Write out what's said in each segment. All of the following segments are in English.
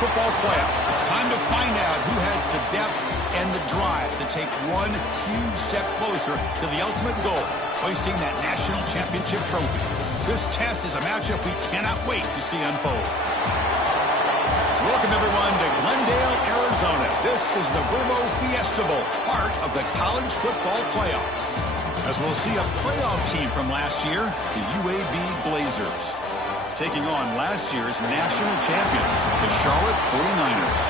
Football Playoff. It's time to find out who has the depth and the drive to take one huge step closer to the ultimate goal, hoisting that national championship trophy. This test is a matchup we cannot wait to see unfold. Welcome, everyone, to Glendale, Arizona. This is the Verbo Fiesta Bowl, part of the College Football Playoff. As we'll see a playoff team from last year, the UAB Blazers, taking on last year's national champions, the Charlotte 49ers.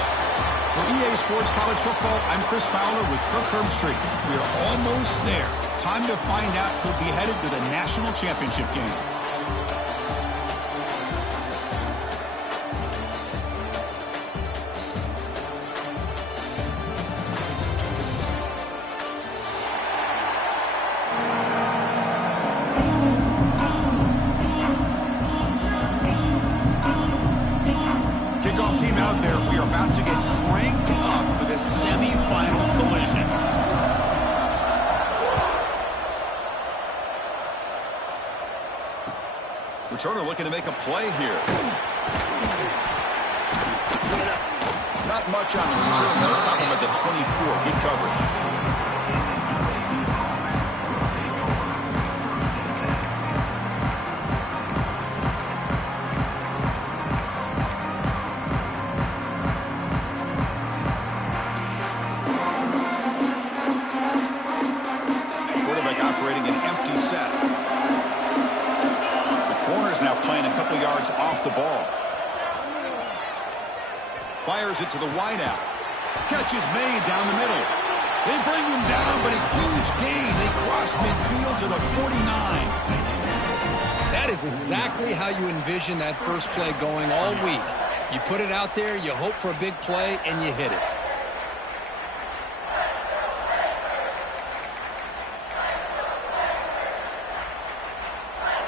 For EA Sports College Football, I'm Chris Fowler with Kirk Herbstreit. We are almost there. Time to find out who'll be headed to the national championship game. Returner looking to make a play here. Not much on the return. They'll stop him at the 24. Good coverage. Quarterback operating an empty set. Now playing a couple yards off the ball. Fires it to the wideout. Catch is made down the middle. They bring him down, but a huge gain. They cross midfield to the 49. That is exactly how you envision that first play going all week. You put it out there, you hope for a big play, and you hit it.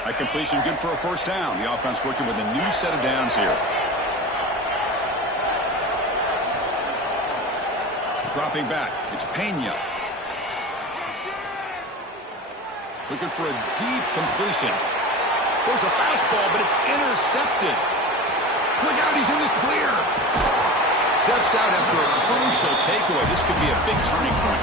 That completion good for a first down. The offense working with a new set of downs here. Dropping back. It's Pena. Looking for a deep completion. There's a fastball, but it's intercepted. Look out, he's in the clear. Steps out after a crucial takeaway. This could be a big turning point.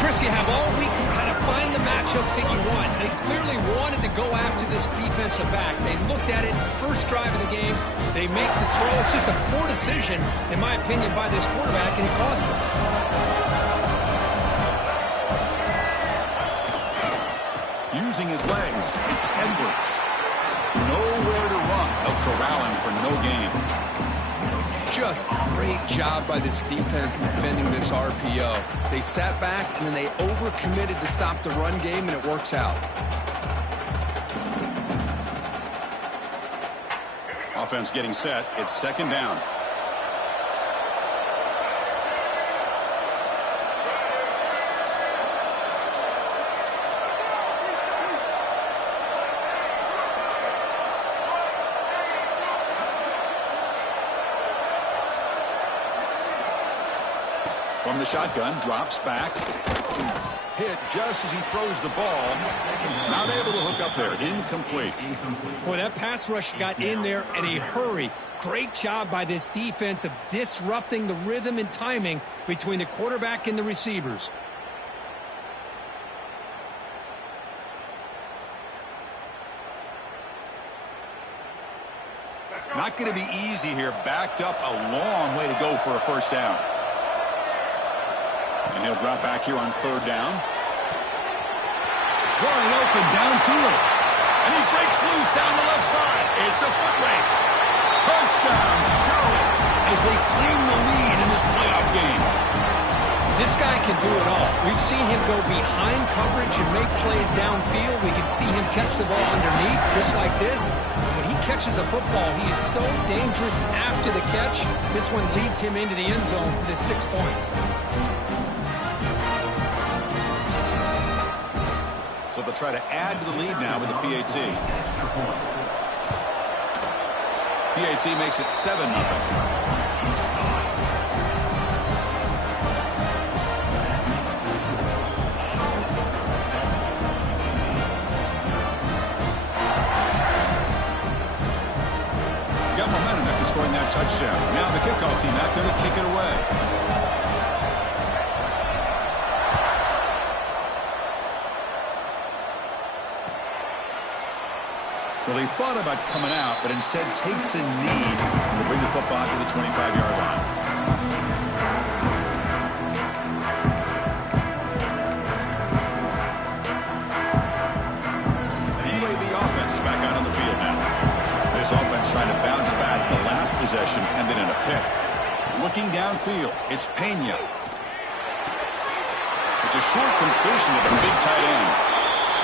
Chris, you have all week to kind of find the matchups that you want. They clearly wanted to go after this defensive back. They looked at it, first drive of the game. They make the throw. It's just a poor decision, in my opinion, by this quarterback, and it cost him. Using his legs, it's Edwards. Nowhere to run. They'll corral him for no gain. Just great job by this defense defending this RPO. They sat back, and then they overcommitted to stop the run game, and it works out. Offense getting set. It's second down. From the shotgun, drops back. Hit just as he throws the ball. Not able to hook up there. Incomplete. Boy, that pass rush got in there in a hurry. Great job by this defense of disrupting the rhythm and timing between the quarterback and the receivers. Not going to be easy here. Backed up a long way to go for a first down. And he'll drop back here on third down. Wide open downfield. And he breaks loose down the left side. It's a foot race. Touchdown, Charlotte, as they claim the lead in this playoff game. This guy can do it all. We've seen him go behind coverage and make plays downfield. We can see him catch the ball underneath, just like this. When he catches a football, he is so dangerous after the catch. This one leads him into the end zone for the 6 points. So they'll try to add to the lead now with the PAT. PAT makes it 7-0. Got momentum at this scoring that touchdown. Now the kickoff team out there to kick it away. Well, he thought about coming out, but instead takes a knee to bring the football to the 25-yard line. The UAB offense is back out on the field now. This offense trying to bounce back the last possession, ended in a pick. Looking downfield, it's Pena. It's a short completion to the big tight end.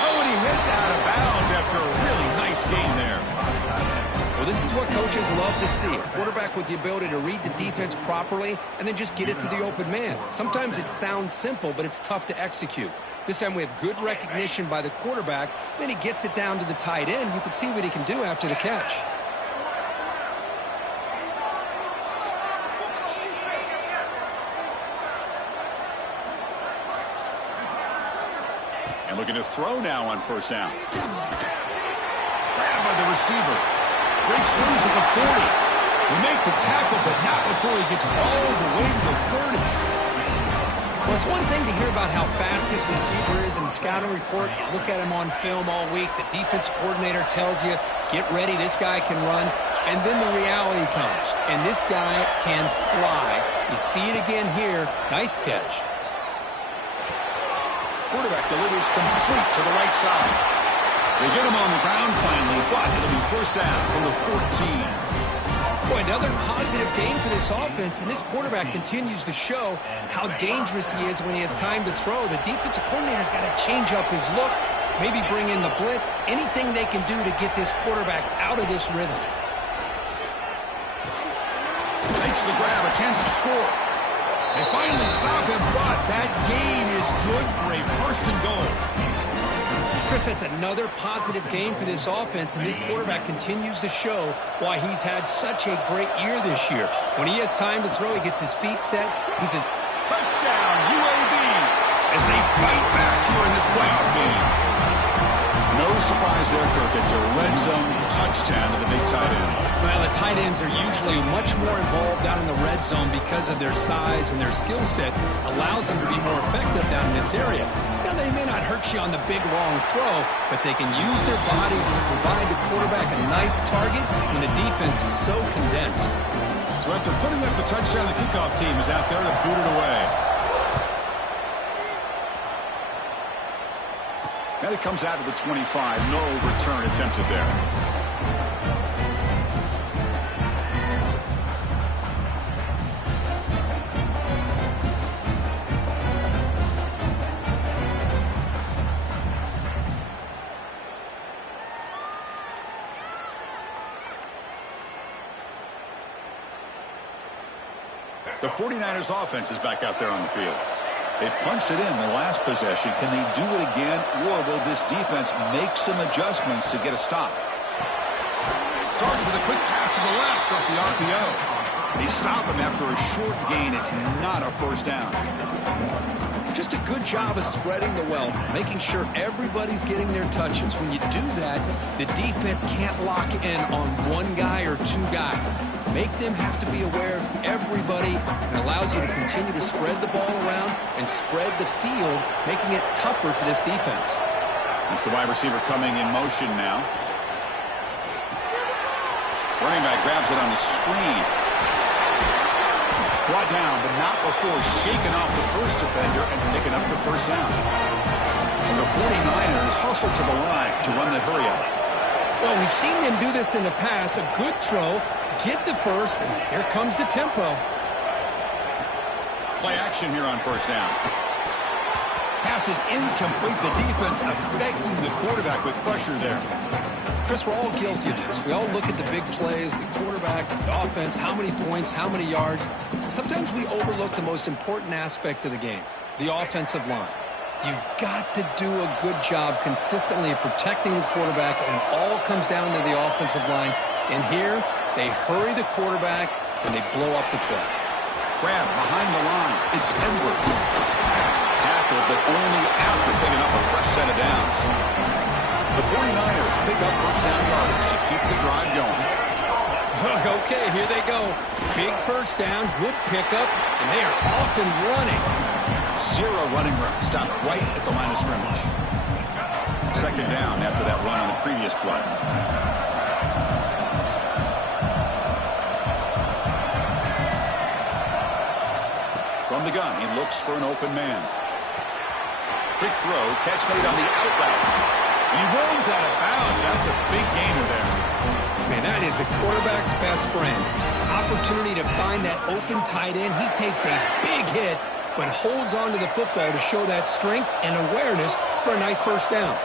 Oh, and he hits out of bounds after a really nice game there. Well, this is what coaches love to see. A quarterback with the ability to read the defense properly and then just get it to the open man. Sometimes it sounds simple, but it's tough to execute. This time we have good recognition by the quarterback. Then he gets it down to the tight end. You can see what he can do after the catch. And looking to throw now on first down. Grabbed by the receiver. Breaks loose at the 40. They make the tackle, but not before he gets all the way to the 30. Well, it's one thing to hear about how fast this receiver is in the scouting report. You look at him on film all week. The defense coordinator tells you, get ready, this guy can run. And then the reality comes. And this guy can fly. You see it again here. Nice catch. Quarterback delivers complete to the right side. They get him on the ground finally, but it'll be first down from the 14. Boy, another positive game for this offense, and this quarterback continues to show how dangerous he is when he has time to throw. The defensive coordinator's got to change up his looks, maybe bring in the blitz, anything they can do to get this quarterback out of this rhythm. Makes the grab, a chance to score. They finally stop him, but that gain is good for a first and goal. Chris, that's another positive game for this offense, and this quarterback continues to show why he's had such a great year this year. When he has time to throw, he gets his feet set. He's his touchdown, UAB, as they fight back here in this playoff game. No surprise there, Kirk. It's a red zone touchdown to the big tight end. Well, the tight ends are usually much more involved down in the red zone because of their size and their skill set allows them to be more effective down in this area. Now, they may not hurt you on the big, long throw, but they can use their bodies and provide the quarterback a nice target when the defense is so condensed. So after putting up a touchdown, the kickoff team is out there to boot it away. And it comes out to the 25. No return attempted there. The 49ers offense is back out there on the field. They punched it in the last possession. Can they do it again, or will this defense make some adjustments to get a stop? Starts with a quick pass to the left off the RPO. They stop him after a short gain. It's not a first down. Just a good job of spreading the wealth, making sure everybody's getting their touches. When you do that, the defense can't lock in on one guy or two guys. Make them have to be aware of everybody. It allows you to continue to spread the ball around and spread the field, making it tougher for this defense. It's the wide receiver coming in motion now. Running back grabs it on the screen. Brought down, but not before shaking off the first defender and picking up the first down. And the 49ers hustle to the line to run the hurry up. Well, we've seen them do this in the past. A good throw, get the first, and here comes the tempo. Play action here on first down. Pass is incomplete. The defense affecting the quarterback with pressure there. Chris, we're all guilty of this. We all look at the big plays, the quarterbacks, the offense, how many points, how many yards. Sometimes we overlook the most important aspect of the game, the offensive line. You've got to do a good job consistently of protecting the quarterback, and it all comes down to the offensive line. And here, they hurry the quarterback, and they blow up the play. Grab behind the line. It's Edwards. Tackled, but only after picking up a fresh set of downs. The 49ers pick up first down yardage to keep the drive going. Okay, here they go. Big first down, good pickup, and they are off and running. Zero running room. Stop right at the line of scrimmage. Second down after that run on the previous play. From the gun, he looks for an open man. Quick throw, catch made on the out route. And he runs out of bounds. That's a big gainer there. Man, that is the quarterback's best friend. Opportunity to find that open tight end. He takes a big hit, but holds on to the football to show that strength and awareness for a nice first down.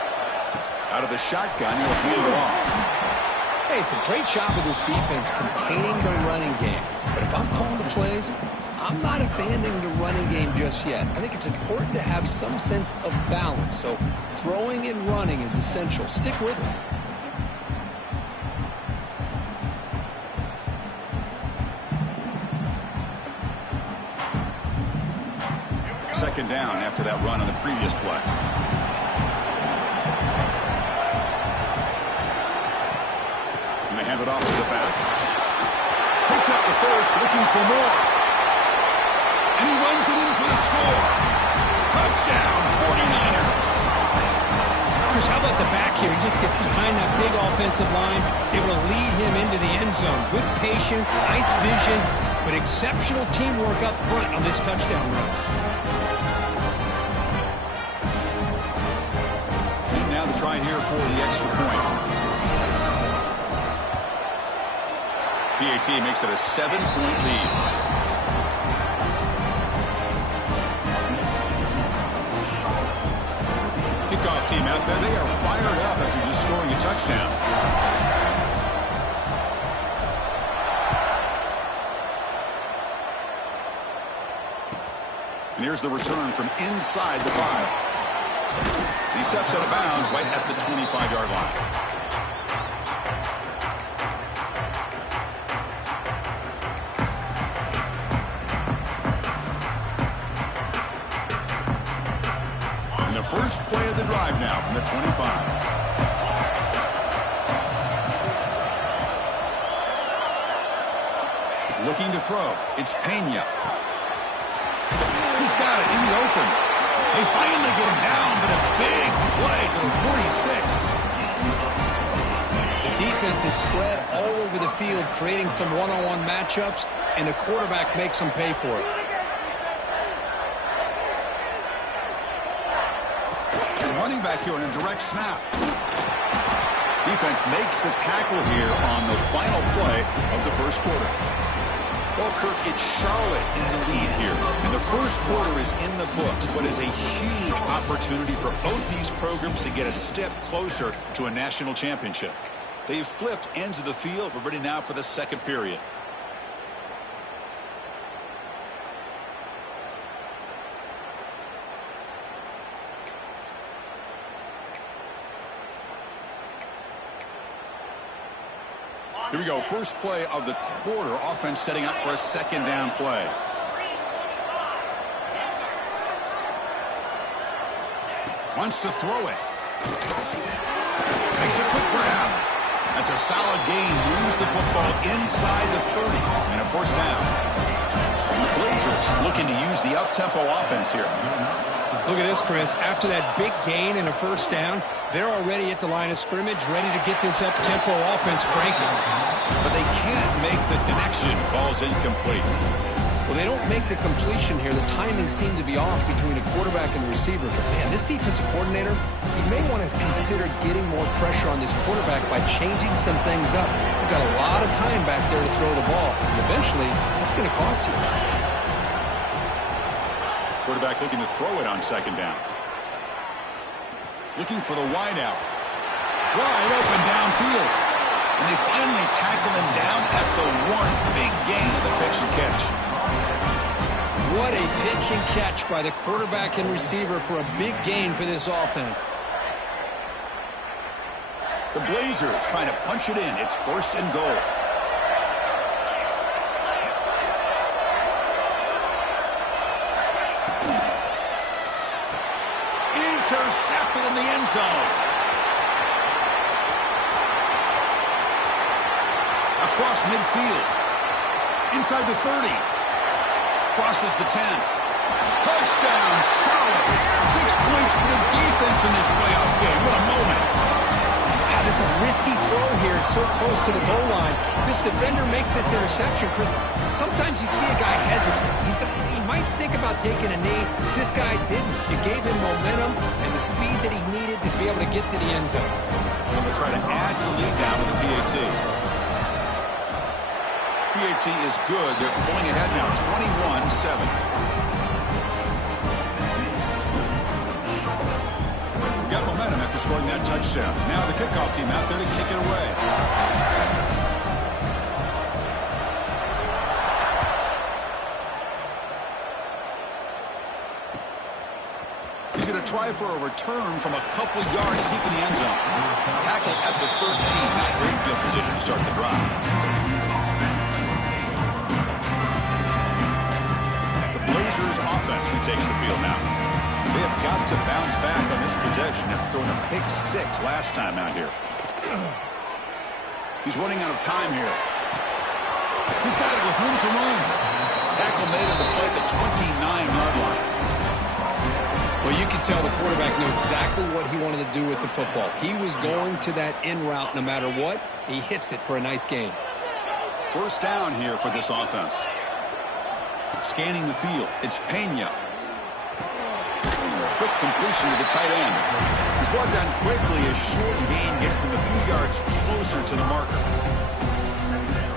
Out of the shotgun, he'll hand it off. Hey, it's a great job of this defense containing the running game. But if I'm calling the plays, I'm not abandoning the running game just yet. I think it's important to have some sense of balance. So throwing and running is essential. Stick with it. Second down after that run on the previous play. And they hand it off to the back. Picks up the first, looking for more. And he runs it in for the score. Touchdown, 49ers. Chris, how about the back here? He just gets behind that big offensive line, able to lead him into the end zone. Good patience, nice vision, but exceptional teamwork up front on this touchdown run. Try here for the extra point. PAT makes it a 7-point lead. Kickoff team out there. They are fired up after just scoring a touchdown. And here's the return from inside the 5. He steps out of bounds right at the 25-yard line. And the first play of the drive now from the 25. Looking to throw. It's Pena. He's got it in the open. They finally get him down, but a big play to the 46. The defense is spread all over the field, creating some one-on-one matchups, and the quarterback makes them pay for it. And running back here on a direct snap. Defense makes the tackle here on the final play of the first quarter. Well, Kirk, it's Charlotte in the lead here. And the first quarter is in the books, but is a huge opportunity for both these programs to get a step closer to a national championship. They've flipped ends of the field. We're ready now for the second period. Here we go. First play of the quarter. Offense setting up for a second down play. Wants to throw it. Makes a quick grab. That's a solid gain. Moves the football inside the 30 and a first down. The Blazers looking to use the up-tempo offense here. Look at this, Chris. After that big gain and a first down, they're already at the line of scrimmage, ready to get this up-tempo offense cranking. But they can't make the connection. Ball's incomplete. Well, they don't make the completion here. The timing seemed to be off between a quarterback and a receiver. But, man, this defensive coordinator, he may want to consider getting more pressure on this quarterback by changing some things up. You've got a lot of time back there to throw the ball. And eventually, that's going to cost you. Quarterback looking to throw it on second down. Looking for the wideout. Wide open downfield. And they finally tackle him down at the 1. Big gain of the pitch and catch. What a pitch and catch by the quarterback and receiver for a big gain for this offense. The Blazers trying to punch it in. It's first and goal. Intercepted in the end zone. Across across midfield. Inside the 30. Crosses the 10. Touchdown, Charlotte. 6 points for the defense in this playoff game. What a moment. That is a risky throw here, so close to the goal line. This defender makes this interception, Chris. Sometimes you see a guy hesitate. He might think about taking a knee. This guy didn't. It gave him momentum and the speed that he needed to be able to get to the end zone. They'll try to add the lead down to the PAT. PAT is good. They're pulling ahead now, 21-7. Got momentum after scoring that touchdown. Now the kickoff team out there to kick it away. He's going to try for a return from a couple yards deep in the end zone. Tackle at the 13. Not great field position to start the drive. The Blazers offense retakes the field now. They have got to bounce back on this possession after throwing a pick 6 last time out here. He's running out of time here. He's got it with room to run. Tackle made on the play at the 29-yard line. Well, you can tell the quarterback knew exactly what he wanted to do with the football. He was going to that in route no matter what. He hits it for a nice gain. First down here for this offense. Scanning the field. It's Pena. Quick completion to the tight end. He's brought down quickly. A short gain gets them a few yards closer to the marker.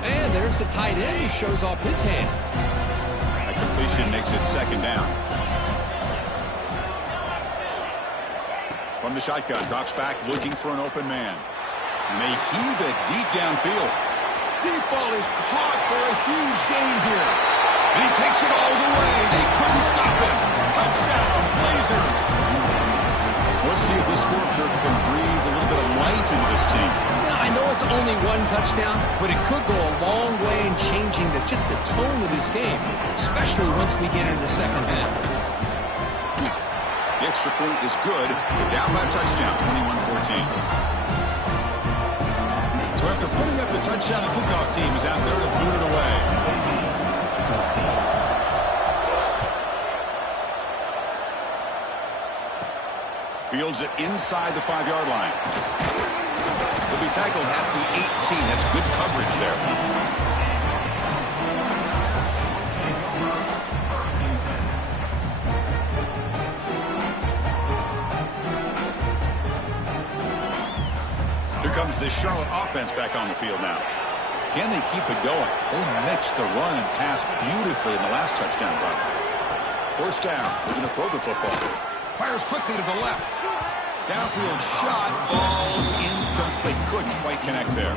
And there's the tight end who shows off his hands. That completion makes it second down. From the shotgun, drops back looking for an open man. And they heave it deep downfield. Deep ball is caught for a huge gain here. And he takes it all the way. They couldn't stop him. Touchdown, Blazers. Let's see if this scorcher can breathe a little bit of life into this team. Now, I know it's only one touchdown, but it could go a long way in changing just the tone of this game, especially once we get into the second half. The extra point is good. They're down by a touchdown, 21-14. So after putting up the touchdown, the kickoff team is out there to boot it away. Fields it inside the 5-yard line. He'll be tackled at the 18. That's good coverage there. Here comes the Charlotte offense back on the field now. Can they keep it going? They mixed the run and pass beautifully in the last touchdown drive. First down. They're going to throw the football. Fires quickly to the left. Downfield shot falls incomplete. Couldn't quite connect there.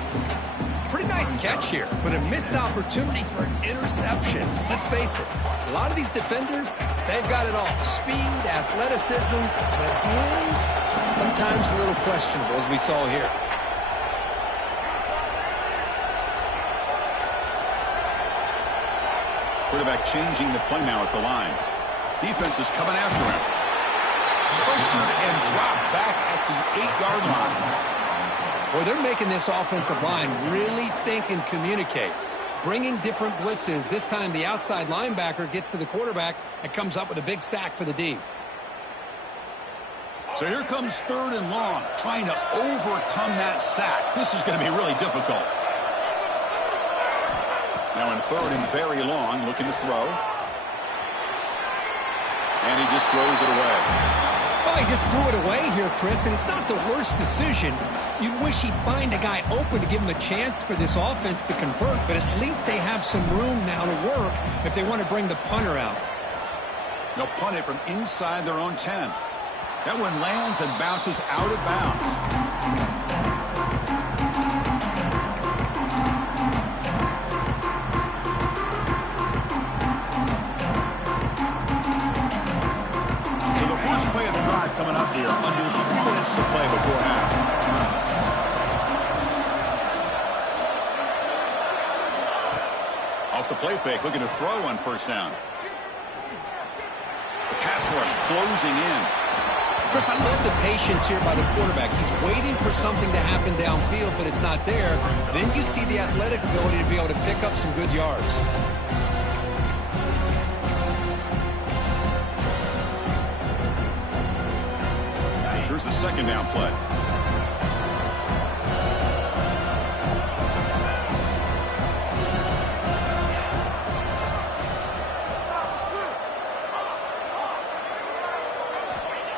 Pretty nice catch here, but a missed opportunity for an interception. Let's face it, a lot of these defenders, they've got it all. Speed, athleticism, but hands, sometimes a little questionable, as we saw here. Quarterback changing the play now at the line. Defense is coming after him. Pressured and dropped back at the 8-yard line. Boy, they're making this offensive line really think and communicate. Bringing different blitzes. This time the outside linebacker gets to the quarterback and comes up with a big sack for the D. So here comes 3rd and long, trying to overcome that sack. This is going to be really difficult. Now in 3rd and very long, looking to throw. And he just throws it away. Well, he just threw it away here, Chris, and it's not the worst decision. You wish he'd find a guy open to give him a chance for this offense to convert, but at least they have some room now to work if they want to bring the punter out. They'll punt it from inside their own 10. That one lands and bounces out of bounds. First play of the drive coming up here. Under 3 minutes to play before half. Off the play fake, looking to throw on first down. The pass rush closing in. Chris, I love the patience here by the quarterback. He's waiting for something to happen downfield, but it's not there. Then you see the athletic ability to be able to pick up some good yards. Here's the second down play.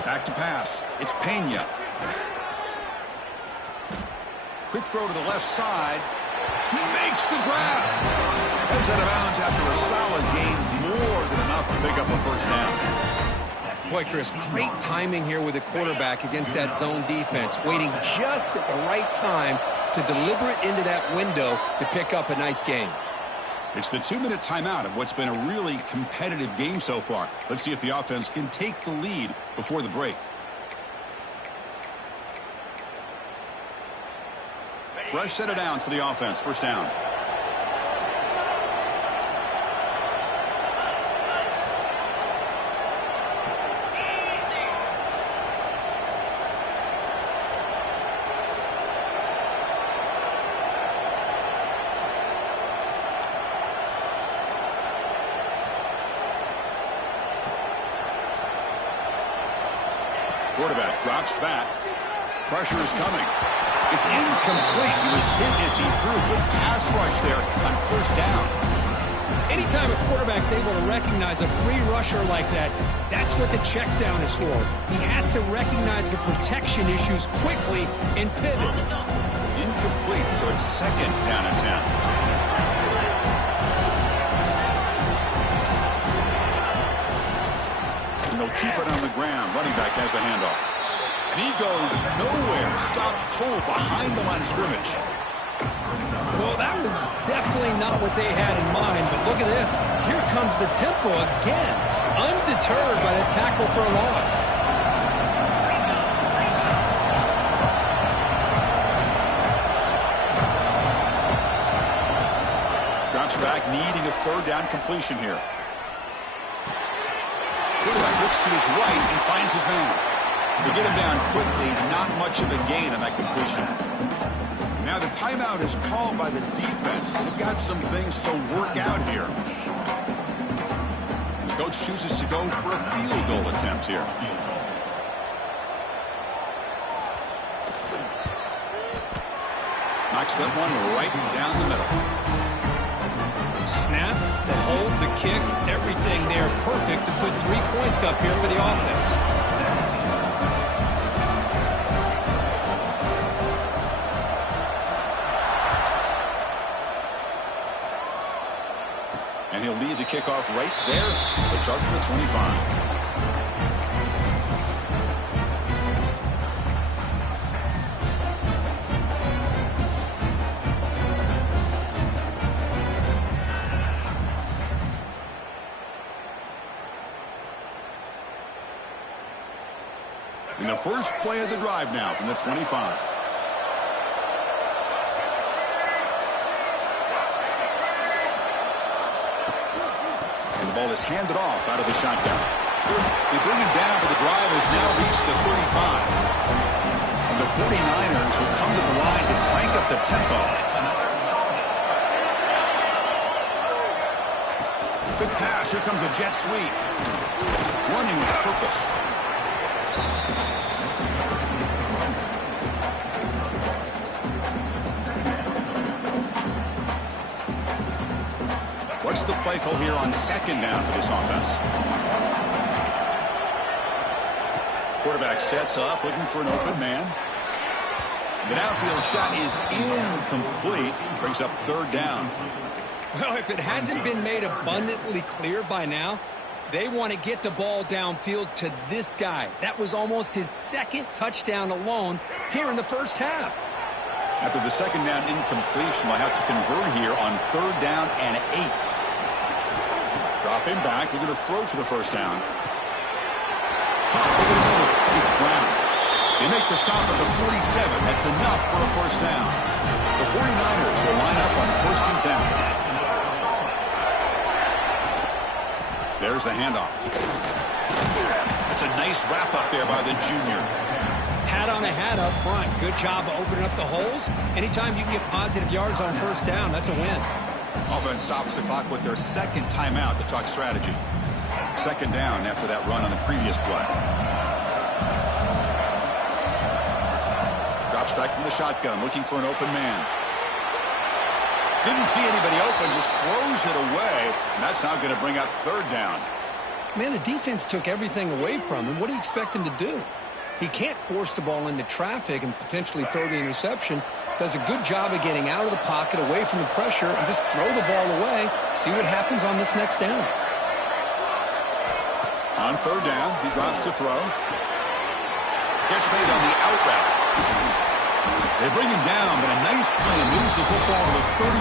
Back to pass. It's Pena. Quick throw to the left side. He makes the grab. Heads out of bounds after a solid gain, more than enough to pick up a first down. Boy, Chris, great timing here with the quarterback against that zone defense, waiting just at the right time to deliver it into that window to pick up a nice gain. It's the 2-minute timeout of what's been a really competitive game so far. Let's see if the offense can take the lead before the break. Fresh set of downs for the offense. First down. Quarterback drops back. Pressure is coming. It's incomplete. He was hit as he threw. Good pass rush there on first down. Anytime a quarterback's able to recognize a free rusher like that, that's what the check down is for. He has to recognize the protection issues quickly and pivot. Incomplete, so it's second down and 10. And they'll keep it on the ground. Running back has the handoff. And he goes nowhere. Stopped cold behind the line of scrimmage. Well, that was definitely not what they had in mind, but look at this. Here comes the tempo again. Undeterred by the tackle for a loss. Drops back, needing a third down completion here. Quarterback looks to his right and finds his man. They get him down quickly, not much of a gain on that completion. Now the timeout is called by the defense. They've got some things to work out here. The coach chooses to go for a field goal attempt here. Knocks that one right down the middle. Snap, the hold, the kick, everything there perfect to put 3 points up here for the offense. And he'll lead the kickoff right there to start from the 25. And the first play of the drive now from the 25. Ball is handed off out of the shotgun. They bring him down, but the drive has now reached the 35. And the 49ers will come to the line to crank up the tempo. Good pass. Here comes a jet sweep. Running with purpose. What's the play call here on second down for this offense? Quarterback sets up, looking for an open man. The downfield shot is incomplete. Brings up third down. Well, if it hasn't been made abundantly clear by now, they want to get the ball downfield to this guy. That was almost his second touchdown alone here in the first half. After the second down incompletion, they'll have to convert here on third down and 8. Drop him back. They're going to throw for the first down. It's Brown. They make the stop at the 47. That's enough for a first down. The 49ers will line up on first and 10. There's the handoff. It's a nice wrap up there by the junior. Hat on a hat up front. Good job of opening up the holes. Anytime you can get positive yards on first down, that's a win. Offense stops the clock with their second timeout to talk strategy. Second down after that run on the previous play. Drops back from the shotgun, looking for an open man. Didn't see anybody open, just throws it away. And that's now going to bring up third down. Man, the defense took everything away from him. What do you expect him to do? He can't force the ball into traffic and potentially throw the interception. Does a good job of getting out of the pocket, away from the pressure, and just throw the ball away. See what happens on this next down. On third down, he drops to throw. Catch made on the out route. They bring him down, but a nice play moves the football to the 31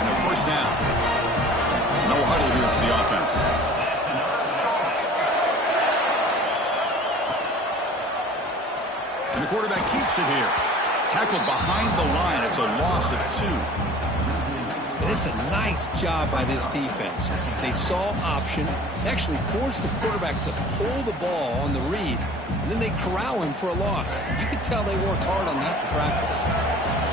and a first down. No huddle here for the offense. And the quarterback keeps it here. Tackled behind the line. It's a loss of 2. And it's a nice job by this defense. They saw option, actually forced the quarterback to pull the ball on the read, and then they corral him for a loss. You could tell they worked hard on that in practice.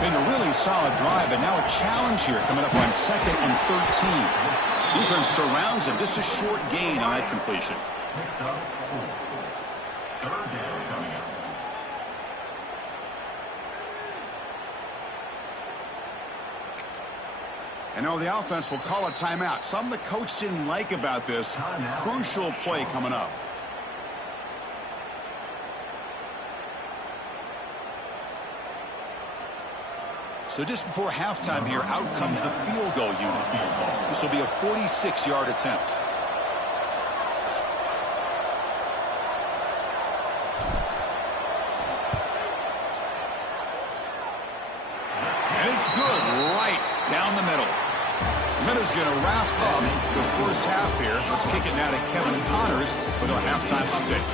Been a really solid drive, but now a challenge here coming up on 2nd and 13. Defense surrounds him. Just a short gain on that completion. And now the offense will call a timeout. Something the coach didn't like about this. Crucial play coming up. So just before halftime here, out comes the field goal unit. This will be a 46-yard attempt. And it's good right down the middle. Minutes going to wrap up the first half here. Let's kick it now to Kevin Connors with our halftime update.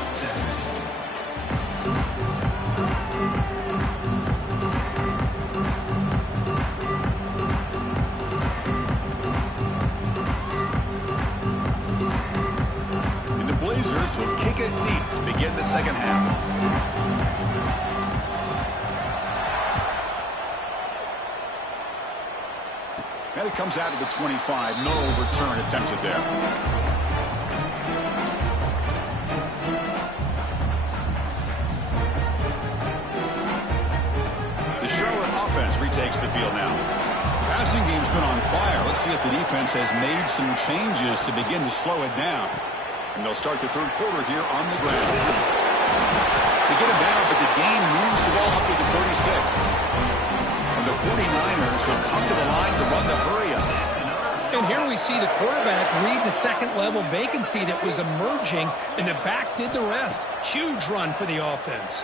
And the Blazers will kick it deep to begin the second half. And it comes out of the 25. No return attempted there. The Charlotte offense retakes the field now. Passing game's been on fire. Let's see if the defense has made some changes to begin to slow it down. And they'll start the third quarter here on the ground. They get him down, but the gain moves the ball up to the 36. And the 49ers will come to the line to run the hurry-up. And here we see the quarterback read the second-level vacancy that was emerging, and the back did the rest. Huge run for the offense.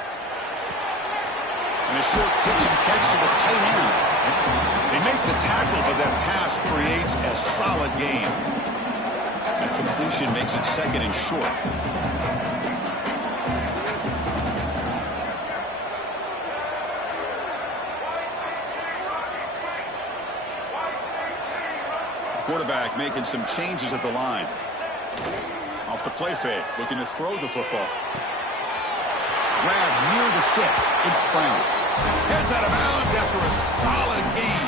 And a short pitch and catch to the tight end. They make the tackle, but that pass creates a solid gain. That completion makes it second and short. Quarterback making some changes at the line. Off the play fake, looking to throw the football. Grab near the sticks. It's Brown. Heads out of bounds after a solid gain.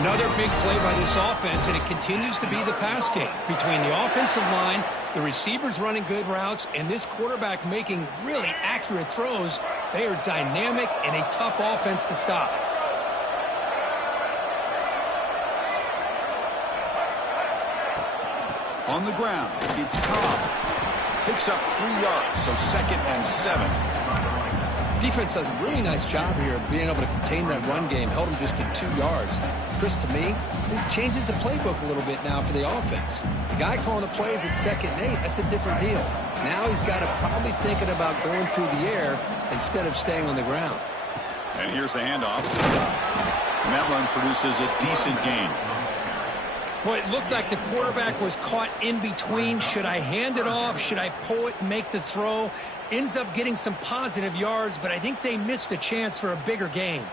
Another big play by this offense, and it continues to be the pass game. Between the offensive line, the receivers running good routes, and this quarterback making really accurate throws, they are dynamic and a tough offense to stop. On the ground, it's Cobb. Picks up 3 yards, so 2nd and 7. Defense does a really nice job here of being able to contain that run game, held them just to 2 yards. Chris, to me, this changes the playbook a little bit now for the offense. The guy calling the plays at 2nd and 8, that's a different deal. Now he's got to probably thinking about going through the air instead of staying on the ground. And here's the handoff. And that run produces a decent gain. Boy, it looked like the quarterback was caught in between. Should I hand it off? Should I pull it and make the throw? Ends up getting some positive yards, but I think they missed a chance for a bigger gain.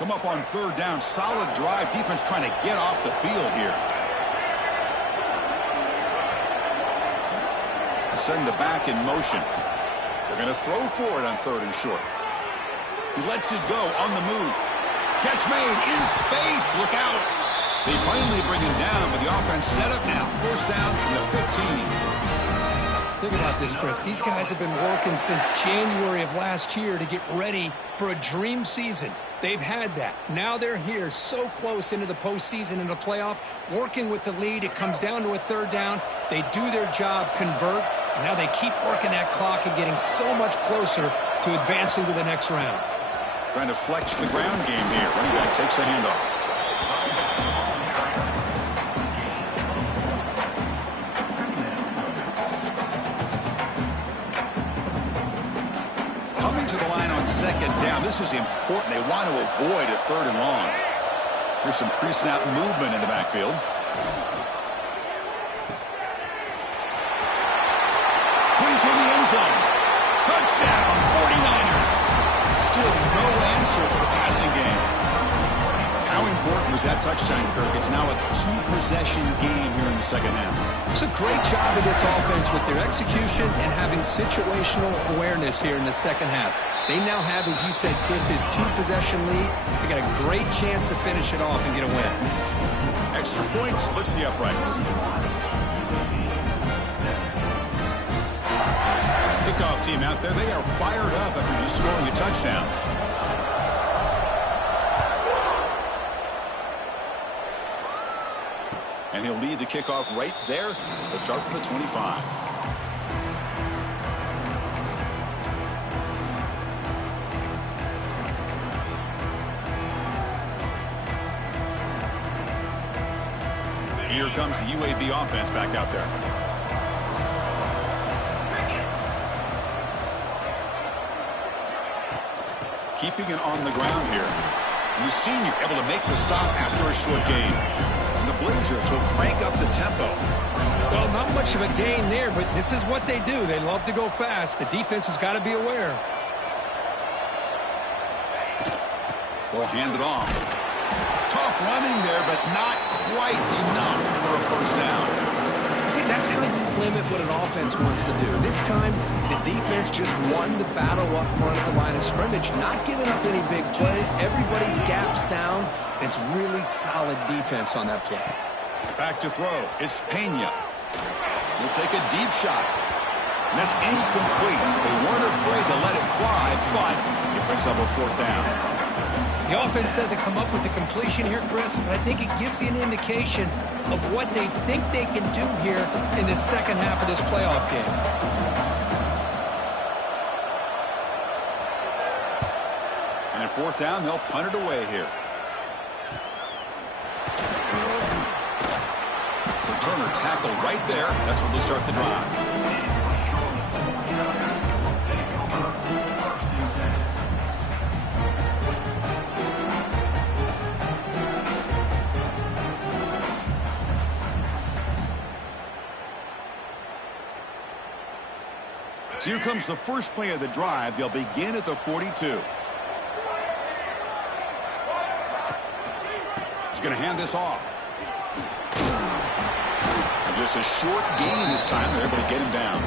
Come up on third down. Solid drive. Defense trying to get off the field here. Send the back in motion. They're going to throw for it on 3rd and short. He lets it go on the move. Catch made in space. Look out. They finally bring him down, but the offense set up now. 1st down from the 15. Think about this, Chris. These guys have been working since January of last year to get ready for a dream season. They've had that. Now they're here so close into the postseason and the playoff, working with the lead. It comes down to a 3rd down. They do their job, convert, and now they keep working that clock and getting so much closer to advancing to the next round. Trying to flex the ground game here. Running back takes the handoff. Coming to the line on 2nd down. This is important. They want to avoid a 3rd and long. There's some pre-snap movement in the backfield. Going to the end zone. Touchdown, 49ers. Still no answer for the passing game. How important was that touchdown, Kirk? It's now a 2-possession game here in the 2nd half. It's a great job of this offense with their execution and having situational awareness here in the 2nd half. They now have, as you said, Chris, this 2-possession lead. They got a great chance to finish it off and get a win. Extra point splits the uprights. Kickoff team out there. They are fired up after just scoring a touchdown. And he'll lead the kickoff right there to start from the 25. Here comes the UAB offense back out there. Keeping it on the ground here. And the senior able to make the stop after a short gain. And the Blazers will crank up the tempo. Well, not much of a gain there, but this is what they do. They love to go fast. The defense has got to be aware. Ball handed off. Tough running there, but not quite enough for a 1st down. See, that's how you limit what an offense wants to do. This time, the defense just won the battle up front at the line of scrimmage, not giving up any big plays. Everybody's gap sound. It's really solid defense on that play. Back to throw. It's Pena. He'll take a deep shot. And that's incomplete. They weren't afraid to let it fly, but it brings up a 4th down. The offense doesn't come up with the completion here, Chris, but I think it gives you an indication of what they think they can do here in the 2nd half of this playoff game. And at 4th down, they'll punt it away here. Returner tackle right there. That's where they start the drive. So here comes the first play of the drive. They'll begin at the 42. He's going to hand this off. And just a short gain this time. They're able to get him down.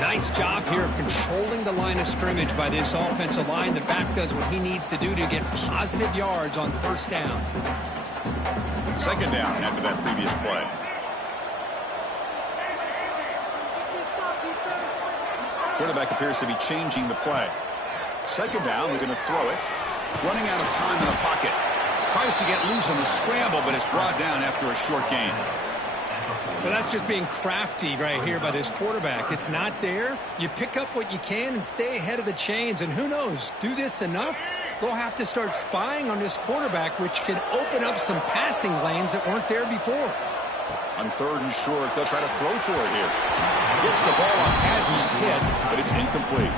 Nice job here of controlling the line of scrimmage by this offensive line. The back does what he needs to do to get positive yards on 1st down. 2nd down after that previous play. Quarterback appears to be changing the play. 2nd down, they're going to throw it. Running out of time in the pocket. Tries to get loose on the scramble, but it's brought down after a short gain. Well, that's just being crafty right here by this quarterback. It's not there. You pick up what you can and stay ahead of the chains. And who knows, do this enough, they'll have to start spying on this quarterback, which can open up some passing lanes that weren't there before. On 3rd and short, they'll try to throw for it here. Gets the ball off as he's hit, but it's incomplete.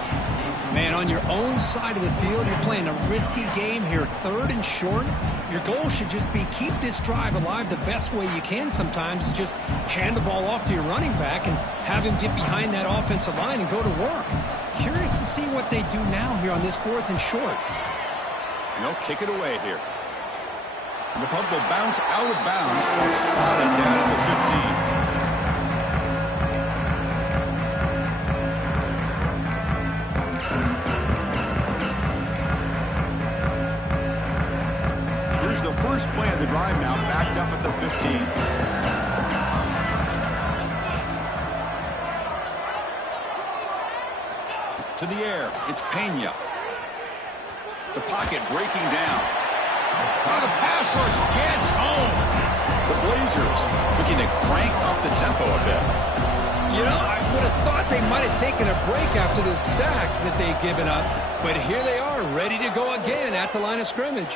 Man, on your own side of the field, you're playing a risky game here. 3rd and short. Your goal should just be keep this drive alive the best way you can sometimes. Is just hand the ball off to your running back and have him get behind that offensive line and go to work. Curious to see what they do now here on this 4th and short. And they'll kick it away here. And the puck will bounce out of bounds and spot it down at the 15. To the air, it's Pena. The pocket breaking down. Oh, the pass rush gets home. The Blazers looking to crank up the tempo a bit. You know, I would have thought they might have taken a break after this sack that they've given up. But here they are, ready to go again at the line of scrimmage.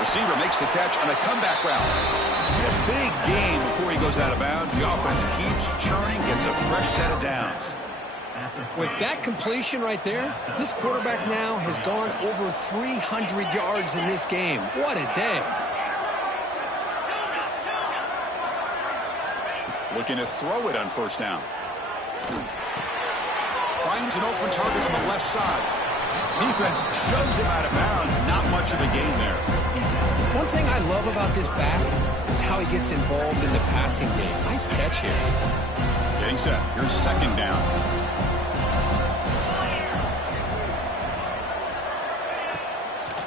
Receiver makes the catch on a comeback route. A big gain before he goes out of bounds. The offense keeps churning, gets a fresh set of downs. With that completion right there, this quarterback now has gone over 300 yards in this game. What a day. Looking to throw it on first down. Finds an open target on the left side. Defense shoves him out of bounds. Not much of a gain there. One thing I love about this back is how he gets involved in the passing game. Nice catch here. Getting set. Here's second down.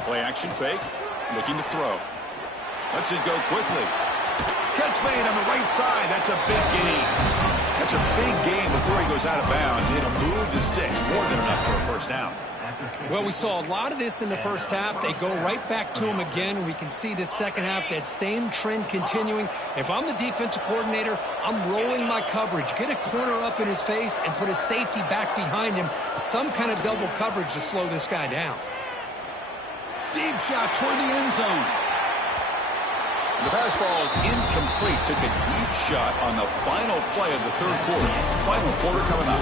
Play action fake. Looking to throw. Lets it go quickly. Catch made on the right side. That's a big gain. That's a big gain before he goes out of bounds. It'll move the sticks. More than enough for a first down. Well, we saw a lot of this in the first half. They go right back to him again. We can see this second half, that same trend continuing. If I'm the defensive coordinator, I'm rolling my coverage. Get a corner up in his face and put a safety back behind him. Some kind of double coverage to slow this guy down. Deep shot toward the end zone. The pass ball is incomplete. Took a deep shot on the final play of the third quarter. Final quarter coming up.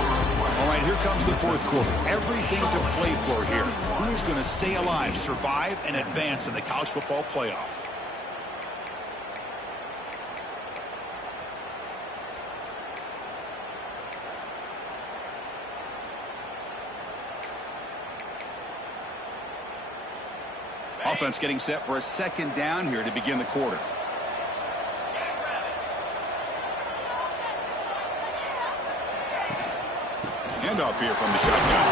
All right, here comes the fourth quarter. Everything to play for here. Who's going to stay alive, survive, and advance in the college football playoff? Offense getting set for a second down here to begin the quarter. Handoff here from the shotgun.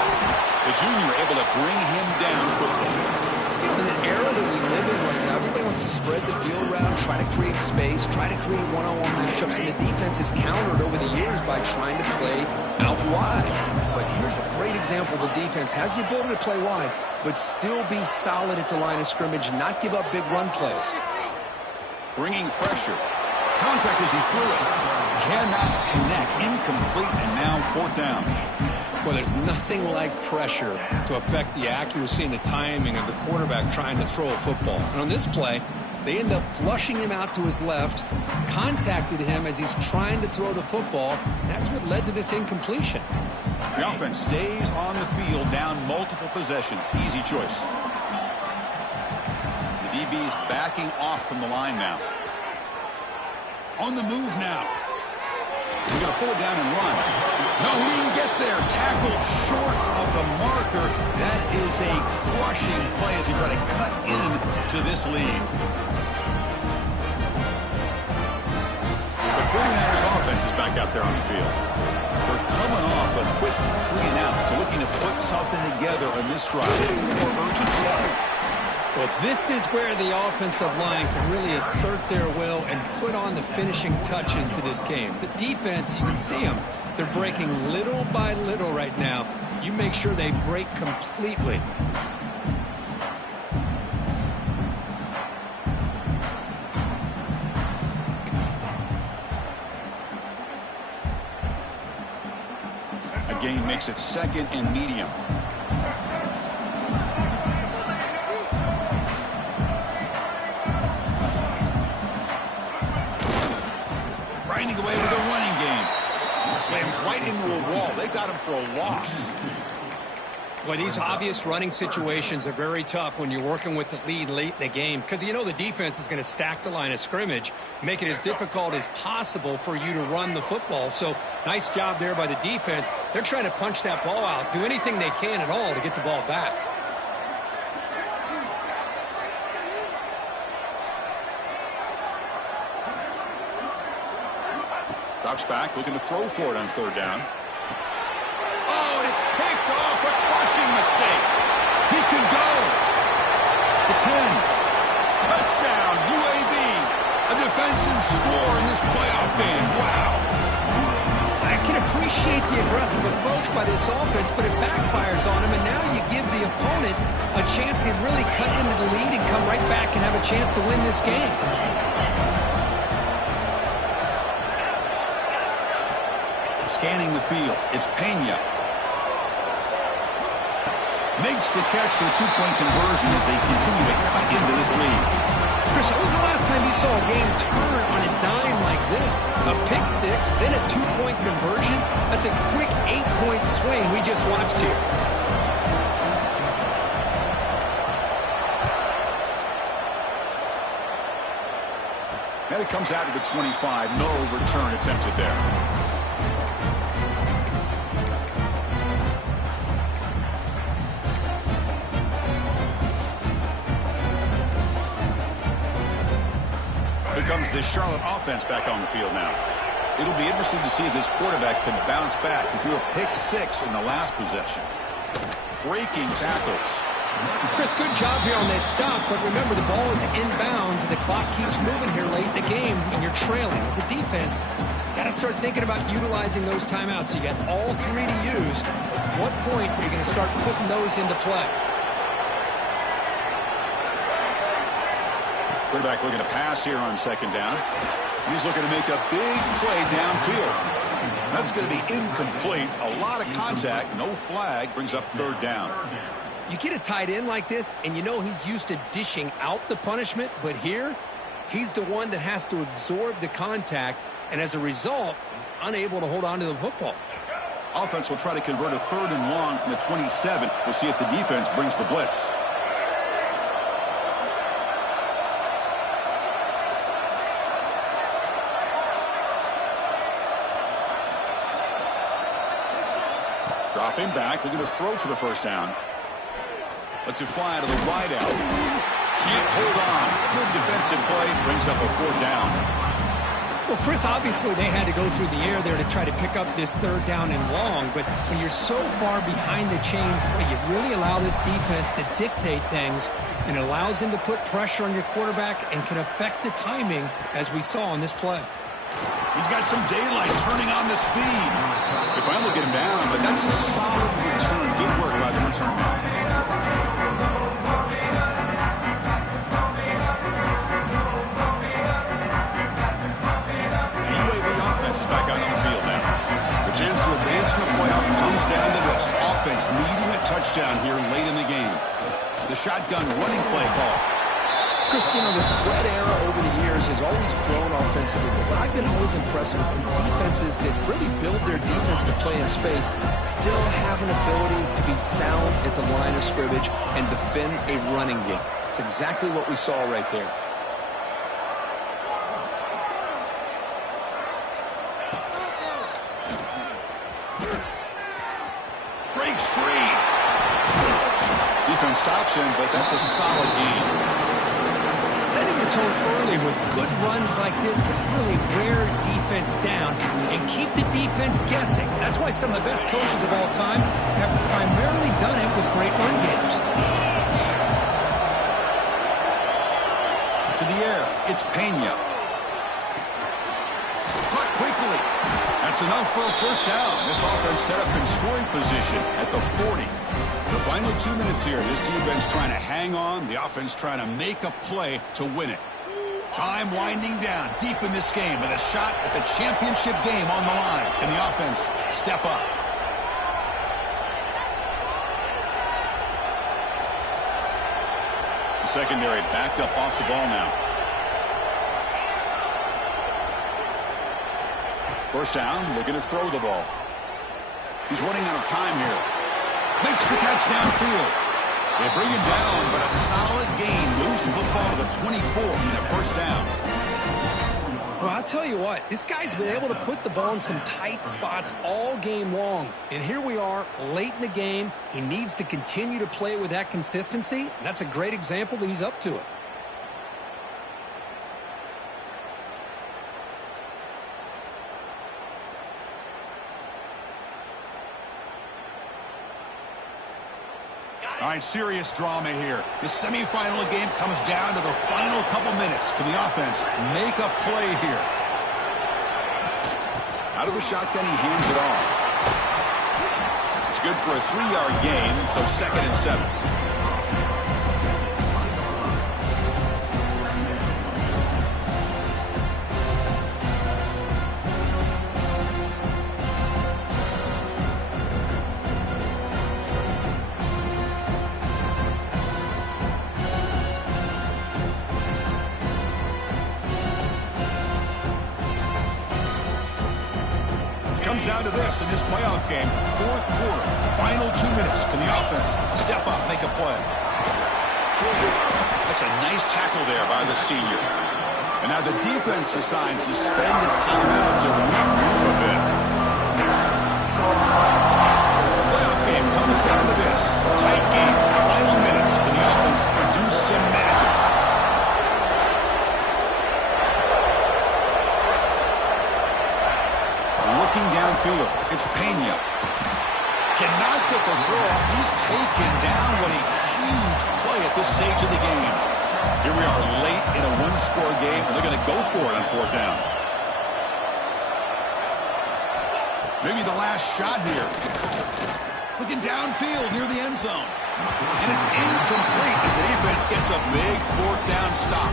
The junior able to bring him down quickly. You know, in the era that we live in right now, everybody wants to spread the field around, try to create space, try to create one-on-one matchups, and the defense has countered over the years by trying to play out wide. But here's a great example. The defense has the ability to play wide, but still be solid at the line of scrimmage, not give up big run plays. Bringing pressure. Contact as he threw it. Cannot connect. Incomplete, and now fourth down. Well, there's nothing like pressure to affect the accuracy and the timing of the quarterback trying to throw a football. And on this play, they end up flushing him out to his left, contacted him as he's trying to throw the football. That's what led to this incompletion. The offense stays on the field, down multiple possessions. Easy choice. The DB is backing off from the line now. On the move now. He's going to pull it down and run. No, he didn't get there. Tackled short of the marker. That is a crushing play as he tried to cut into this lead. The 49ers offense is back out there on the field. We're coming off a quick 3-and-out, so looking to put something together on this drive. More urgency. Well, this is where the offensive line can really assert their will and put on the finishing touches to this game. The defense, you can see them. They're breaking little by little right now. You make sure they break completely. A gain makes it second and medium. Grinding away with a running game. Slams right into a wall. They got him for a loss. Well, these obvious running situations are very tough when you're working with the lead late in the game because you know the defense is going to stack the line of scrimmage, make it as difficult as possible for you to run the football. So nice job there by the defense. They're trying to punch that ball out, do anything they can at all to get the ball back. Drops back, looking to throw for it on third down. Oh, and it's picked off. A crushing mistake. He could go. The 10. Touchdown, UAB. A defensive score in this playoff game. Wow. I can appreciate appreciate the aggressive approach by this offense, but it backfires on him, and now you give the opponent a chance to really cut into the lead and come right back and have a chance to win this game. Scanning the field, it's Pena. Makes the catch for the two-point conversion as they continue to cut into this lead. Chris, when was the last time you saw a game turn on a dime like this? A pick six, then a two-point conversion? That's a quick 8-point swing we just watched here. And it comes out to the 25. No return attempted there. Here comes the Charlotte offense back on the field now. It'll be interesting to see if this quarterback can bounce back. He threw a pick six in the last possession. Breaking tackles. Chris, good job here on this stop, but remember the ball is inbounds and the clock keeps moving here late in the game and you're trailing. As a defense, you got to start thinking about utilizing those timeouts. You got all three to use. At what point are you going to start putting those into play? Quarterback looking to pass here on second down. And he's looking to make a big play downfield. That's going to be incomplete. A lot of contact. No flag. Brings up third down. You get a tight end like this, and you know he's used to dishing out the punishment, but here, he's the one that has to absorb the contact, and as a result, he's unable to hold on to the football. Offense will try to convert a third and long from the 27. We'll see if the defense brings the blitz. Dropping back, looking to throw for the first down. Lets it fly out of the wide out. Can't hold on. Good defensive play. Brings up a fourth down. Well, Chris, obviously they had to go through the air there to try to pick up this third down and long, but when you're so far behind the chains, boy, you really allow this defense to dictate things, and it allows them to put pressure on your quarterback and can affect the timing, as we saw on this play. He's got some daylight turning on the speed. They finally get him down, but that's a solid return. Good work by the return man. The UAB offense is back out on the field now. The chance to advance in the playoff comes down to this. Offense needing a touchdown here late in the game. The shotgun running play call. Chris, you know, the spread era over the years has always grown offensively, but what I've been always impressed with defenses that really build their defense to play in space still have an ability to be sound at the line of scrimmage and defend a running game. It's exactly what we saw right there. Breaks free. Defense stops him, but that's a solid game. Setting the tone early with good runs like this can really wear defense down and keep the defense guessing. That's why some of the best coaches of all time have primarily done it with great run games. To the air, it's Pena. Caught quickly. That's enough for a first down. This offense set up in scoring position at the 40. The final 2 minutes here. This defense trying to hang on. The offense trying to make a play to win it. Time winding down deep in this game with a shot at the championship game on the line. Can the offense step up? The secondary backed up off the ball now. First down, looking to throw the ball. He's running out of time here. Makes the catch downfield. They bring him down, but a solid gain moves the football to the 24 and a first down. Well, I'll tell you what, this guy's been able to put the ball in some tight spots all game long. And here we are, late in the game. He needs to continue to play with that consistency, and that's a great example that he's up to it. All right, serious drama here. The semifinal game comes down to the final couple minutes. Can the offense make a play here? Out of the shotgun, he hands it off. good for a 3-yard gain, so 2nd and 7. Comes down to this in this playoff game. 4th quarter, final 2 minutes. Can the offense step up, make a play? That's a nice tackle there by the senior. And now the defense decides to spend the timeout to regroup a bit. The playoff game comes down to this. Tight game, final minutes. Can the offense produce some magic? Looking downfield, it's Pena. Cannot get the throw off. He's taken down. What a huge play at this stage of the game. Here we are late in a one-score game, and they're going to go for it on 4th down. Maybe the last shot here. Looking downfield near the end zone. And it's incomplete as the defense gets a big 4th down stop.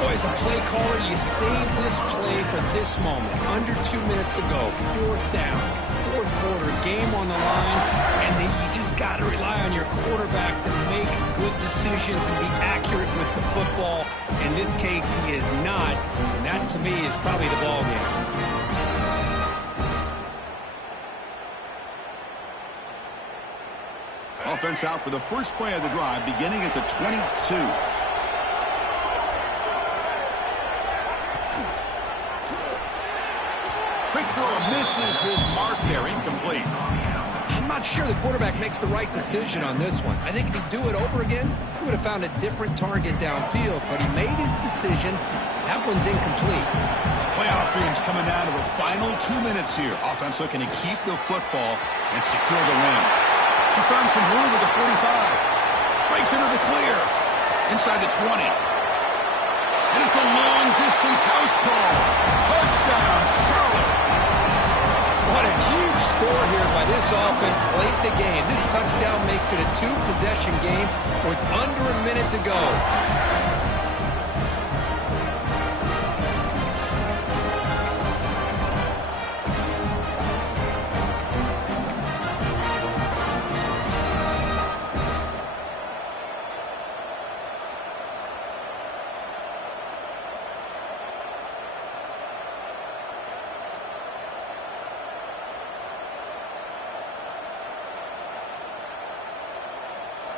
Boy, as a play caller, you save this play for this moment. Under 2 minutes to go. 4th down. 4th quarter, game on the line. And then you just got to rely on your quarterback to make good decisions and be accurate with the football. In this case, he is not. And that, to me, is probably the ball game. Offense out for the first play of the drive, beginning at the 22. Quick throw misses his mark there, incomplete. I'm not sure the quarterback makes the right decision on this one. I think if he'd do it over again, he would have found a different target downfield, but he made his decision. That one's incomplete. Playoff dreams coming down to the final 2 minutes here. Offense looking to keep the football and secure the win. He's found some room with the 45. Breaks into the clear. Inside the 20. And it's a long-distance house call. Touchdown, Charlotte. What a huge score here by this offense late in the game. This touchdown makes it a 2-possession game with under a minute to go.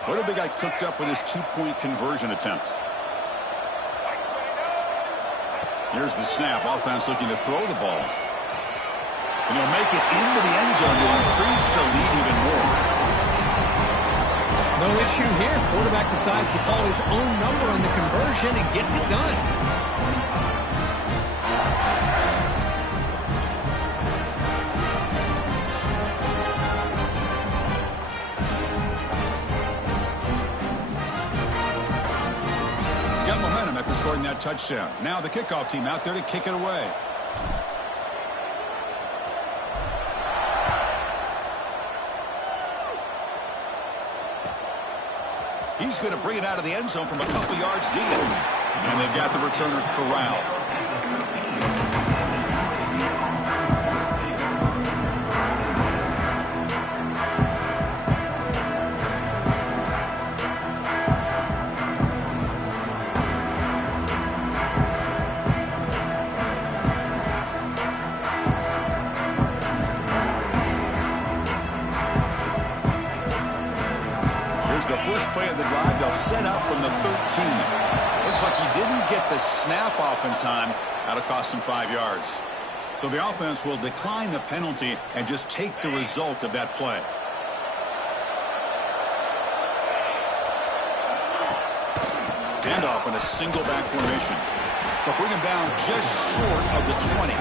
What have they got cooked up for this 2-point conversion attempt? Here's the snap. Offense looking to throw the ball. And he'll make it into the end zone to increase the lead even more. No issue here. Quarterback decides to call his own number on the conversion and gets it done. After scoring that touchdown. Now the kickoff team out there to kick it away. He's going to bring it out of the end zone from a couple yards deep. And they've got the returner corralled. The first play of the drive, they'll set up from the 13. Looks like he didn't get the snap off in time. That'll cost him 5 yards. So the offense will decline the penalty and just take the result of that play. Handoff in a single back formation. They'll bring him down just short of the 20.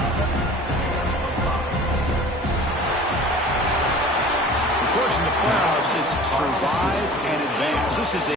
Of course, in the playoffs, it's survive and advance. This is a